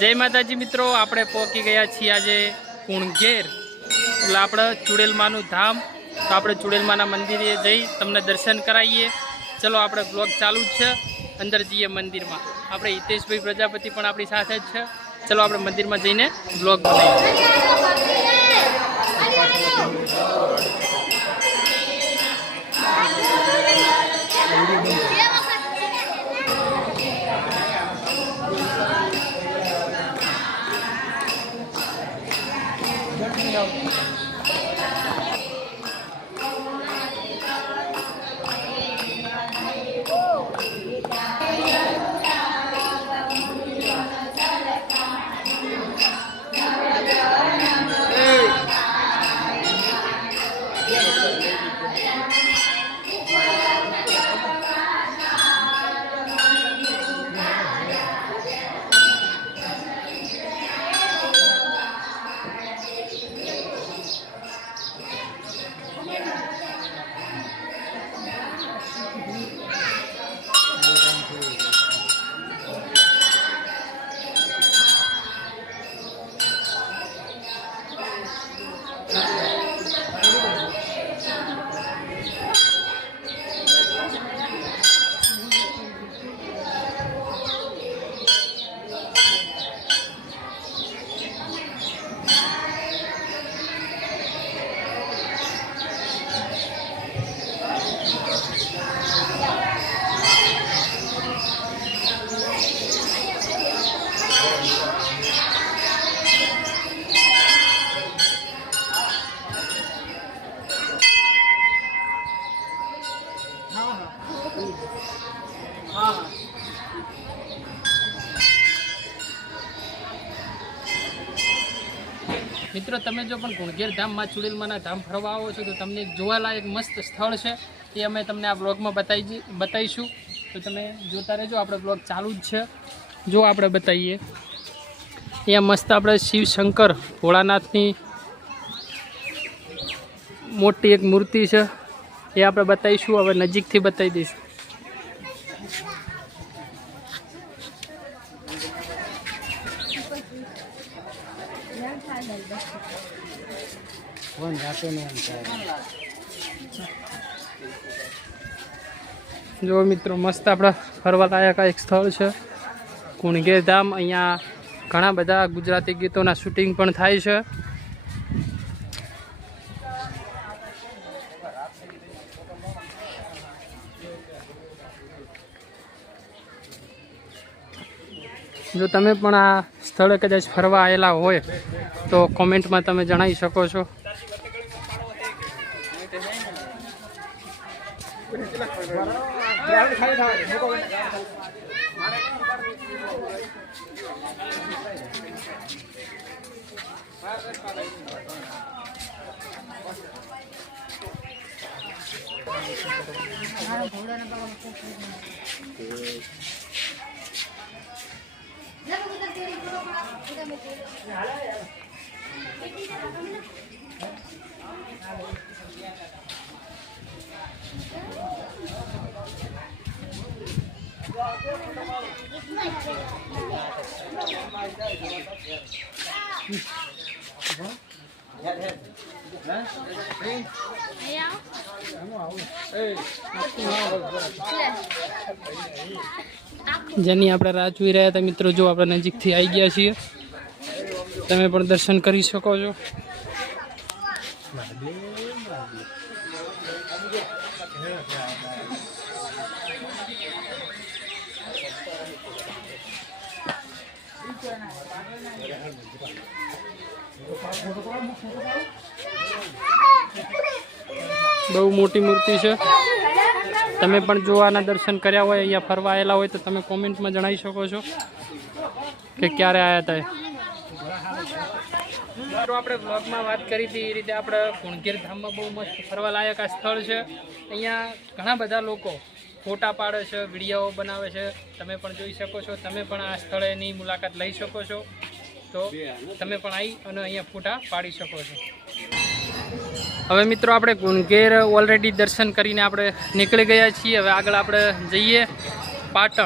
जय माताजी मित्रों, आपणे पहोंची गया छीए आजे कुणघेर એટલે આપણે ચુડેલમાનું ધામ। તો આપણે ચુડેલમાના મંદિરે જઈ તમને દર્શન કરાવીએ। ચલો આપણે બ્લોગ ચાલુ જ છે, અંદર જઈએ મંદિરમાં। આપણે હિતેશભાઈ પ્રજાપતિ પણ આપણી સાથે જ છે। ચલો આપણે મંદિરમાં જઈને બ્લોગ બનાવીએ। मित्रों, तमे जो पण कुणघेर धाम मां चुड़ेलमाना धाम फरवा आवो छो तो तमने एक जोवालायक मस्त स्थल है, ये अमे तमने आ ब्लॉग में बताईशुं। तो तमे जोता रहेजो, आपणे ब्लॉग चालू ज छे। जो आपणे बताईए अहींया मस्त आपणे शिव शंकर भोळानाथनी मोटी एक मूर्ति है, ये आपणे बताईशुं। हवे नजीकथी बताई दईशुं। जो मित्रों मस्त आपड़ा फरवा लायक एक स्थल है कुणघेर धाम। अहींया घणा बधा गुजराती गीतों शूटिंग पण थाय छे। जो तमे पण आ स्थळे कदाच फरवा आवेला होय तो कॉमेंट में तमे जणावी शको छो। जेनी आपणे राह जोई रह्या हता मित्रों, जो आपणे नजीकथी आई गया छीए, तमे पण दर्शन करी शको छो। बहु मोटी मूर्ति है, तमे पण जो आना दर्शन कर्या होय, अहींया फरवा आवेला होय तो तमे कॉमेंट में जणावी शको छो कि क्यारे आया था। तो आपणे ब्लॉग में बात करी थी, ए रीते आपणे कुणघेर धाम में बहु मस्त फरवा लायक आ स्थल है। अहींया घणा बधा लोको फोटा पाड़े छे, विडियो बनावे छे, तमे पण जोई शको छो। तमे पण आ स्थळेनी मुलाकात लई शको छो, तो तमे पण आई अने अहींया फोटा पाड़ी शको छो। हवे मित्रों आपणे कुणघेर ऑलरेडी दर्शन करीने आपणे निकळी गया छीए। हवे आगळ आपणे जईए पाटण।